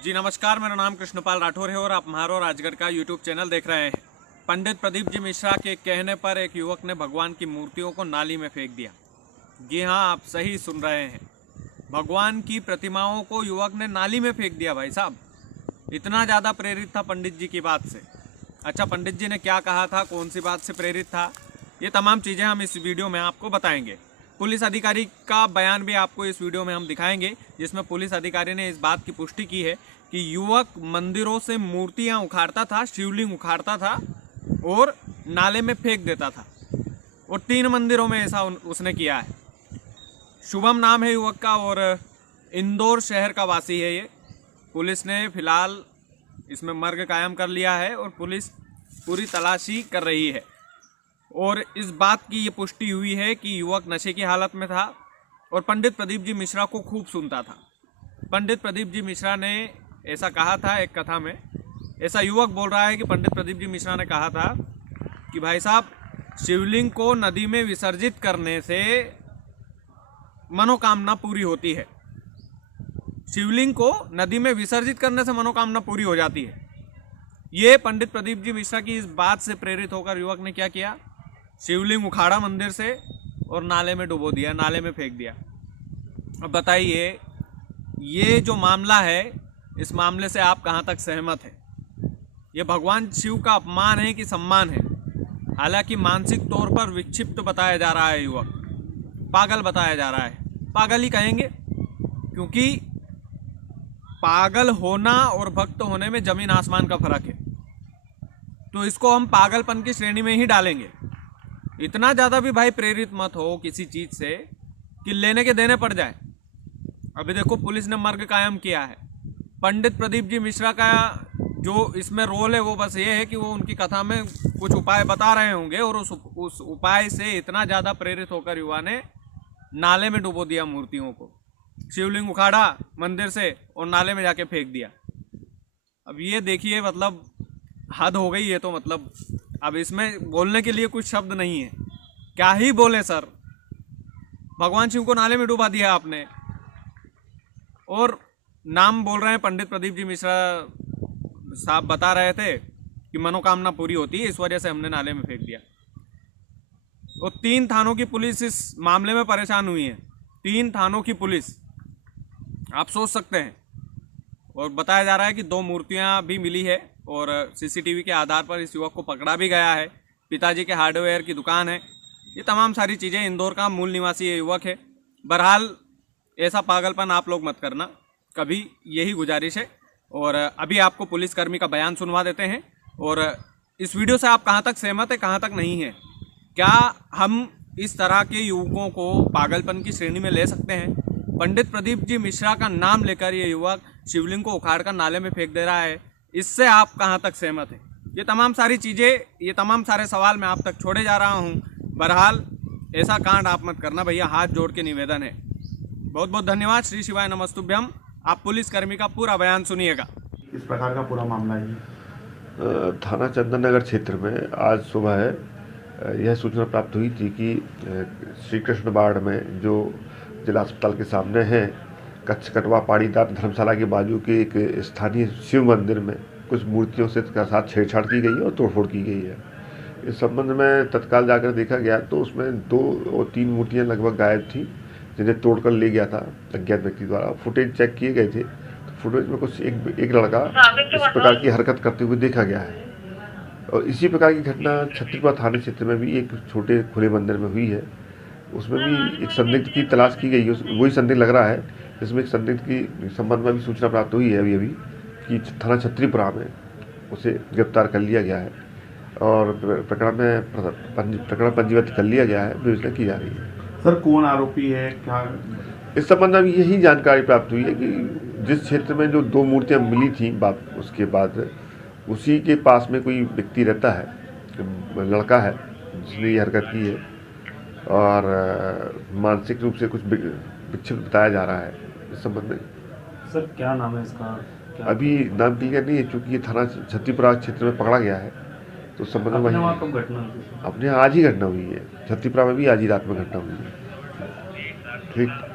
जी नमस्कार, मेरा नाम कृष्णपाल राठौर है और आप म्हारो राजगढ़ का यूट्यूब चैनल देख रहे हैं। पंडित प्रदीप जी मिश्रा के कहने पर एक युवक ने भगवान की मूर्तियों को नाली में फेंक दिया। जी हाँ, आप सही सुन रहे हैं, भगवान की प्रतिमाओं को युवक ने नाली में फेंक दिया। भाई साहब, इतना ज़्यादा प्रेरित था पंडित जी की बात से। अच्छा, पंडित जी ने क्या कहा था, कौन सी बात से प्रेरित था, ये तमाम चीज़ें हम इस वीडियो में आपको बताएंगे। पुलिस अधिकारी का बयान भी आपको इस वीडियो में हम दिखाएंगे, जिसमें पुलिस अधिकारी ने इस बात की पुष्टि की है कि युवक मंदिरों से मूर्तियां उखाड़ता था, शिवलिंग उखाड़ता था और नाले में फेंक देता था। और 3 मंदिरों में ऐसा उसने किया है। शुभम नाम है युवक का और इंदौर शहर का वासी है ये। पुलिस ने फिलहाल इसमें मर्ग कायम कर लिया है और पुलिस पूरी तलाशी कर रही है। और इस बात की ये पुष्टि हुई है कि युवक नशे की हालत में था और पंडित प्रदीप जी मिश्रा को खूब सुनता था। पंडित प्रदीप जी मिश्रा ने ऐसा कहा था एक कथा में, ऐसा युवक बोल रहा है कि पंडित प्रदीप जी मिश्रा ने कहा था कि भाई साहब, शिवलिंग को नदी में विसर्जित करने से मनोकामना पूरी होती है। शिवलिंग को नदी में विसर्जित करने से मनोकामना पूरी हो जाती है। ये पंडित प्रदीप जी मिश्रा की इस बात से प्रेरित होकर युवक ने क्या किया, शिवलिंग उखाड़ा मंदिर से और नाले में डुबो दिया, नाले में फेंक दिया। अब बताइए, ये जो मामला है, इस मामले से आप कहाँ तक सहमत हैं? ये भगवान शिव का अपमान है कि सम्मान है? हालांकि मानसिक तौर पर विक्षिप्त बताया जा रहा है युवक, पागल बताया जा रहा है। पागल ही कहेंगे, क्योंकि पागल होना और भक्त होने में जमीन आसमान का फर्क है। तो इसको हम पागलपन की श्रेणी में ही डालेंगे। इतना ज़्यादा भी भाई प्रेरित मत हो किसी चीज़ से कि लेने के देने पड़ जाए। अभी देखो, पुलिस ने मर्ग कायम किया है। पंडित प्रदीप जी मिश्रा का जो इसमें रोल है वो बस ये है कि वो उनकी कथा में कुछ उपाय बता रहे होंगे और उस उपाय से इतना ज़्यादा प्रेरित होकर युवा ने नाले में डुबो दिया मूर्तियों को, शिवलिंग उखाड़ा मंदिर से और नाले में जाके फेंक दिया। अब ये देखिए, मतलब हद हो गई है। तो मतलब अब इसमें बोलने के लिए कुछ शब्द नहीं है। क्या ही बोले सर, भगवान शिव को नाले में डुबा दिया आपने और नाम बोल रहे हैं पंडित प्रदीप जी मिश्रा साहब बता रहे थे कि मनोकामना पूरी होती है, इस वजह से हमने नाले में फेंक दिया। और 3 थानों की पुलिस इस मामले में परेशान हुई है। 3 थानों की पुलिस, आप सोच सकते हैं। और बताया जा रहा है कि 2 मूर्तियां भी मिली है और सीसीटीवी के आधार पर इस युवक को पकड़ा भी गया है। पिताजी के हार्डवेयर की दुकान है। ये तमाम सारी चीज़ें, इंदौर का मूल निवासी ये युवक है। बहरहाल ऐसा पागलपन आप लोग मत करना कभी, यही गुजारिश है। और अभी आपको पुलिसकर्मी का बयान सुनवा देते हैं। और इस वीडियो से आप कहाँ तक सहमत है, कहाँ तक नहीं है? क्या हम इस तरह के युवकों को पागलपन की श्रेणी में ले सकते हैं? पंडित प्रदीप जी मिश्रा का नाम लेकर ये युवक शिवलिंग को उखाड़ कर नाले में फेंक दे रहा है, इससे आप कहाँ तक सहमत हैं? ये तमाम सारी चीज़ें, ये तमाम सारे सवाल मैं आप तक छोड़े जा रहा हूँ। बहरहाल ऐसा कांड आप मत करना भैया, हाथ जोड़ के निवेदन है। बहुत बहुत धन्यवाद। श्री शिवाय नमस्तुभ्यम। आप पुलिसकर्मी का पूरा बयान सुनिएगा। इस प्रकार का पूरा मामला है। थाना चंदन नगर क्षेत्र में आज सुबह यह सूचना प्राप्त हुई थी कि श्री कृष्ण बाड़ में, जो जिला अस्पताल के सामने है, कच्छ कटवा पाड़ीदार धर्मशाला के बाजू के एक स्थानीय शिव मंदिर में कुछ मूर्तियों से साथ छेड़छाड़ की गई है और तोड़फोड़ की गई है। इस संबंध में तत्काल जाकर देखा गया तो उसमें 2 और 3 मूर्तियां लगभग गायब थी, जिन्हें तोड़कर ले गया था अज्ञात व्यक्ति द्वारा। फुटेज चेक किए गए थे तो फुटेज में कुछ एक लड़का इस प्रकार की हरकत करते हुए देखा गया है। और इसी प्रकार की घटना छत्तीसगढ़ थाने क्षेत्र में भी एक छोटे खुले मंदिर में हुई है। उसमें भी एक संदिग्ध की तलाश की गई है। वही संदिग्ध लग रहा है। इसमें एक संदिग्ध की संबंध में भी सूचना प्राप्त हुई है अभी कि थाना छत्तीपुरा में उसे गिरफ्तार कर लिया गया है और प्रकरण पंजीबद्ध कर लिया गया है, विवेचना की जा रही है। सर, कौन आरोपी है, क्या इस संबंध में यही जानकारी प्राप्त हुई है कि जिस क्षेत्र में जो 2 मूर्तियां मिली थी, उसके बाद उसी के पास में कोई व्यक्ति रहता है, लड़का है जिसने ये हरकत की है और मानसिक रूप से कुछ विक्षिप्त बताया जा रहा है। इस संबंध में सर क्या नाम है इसका? अभी नाम क्लियर नहीं है, चूँकि ये थाना छत्तीपुरा क्षेत्र में पकड़ा गया है। तो संबंध में अपने आज ही घटना हुई है। छत्तीपुरा में भी आज ही रात में घटना हुई है। ठीक।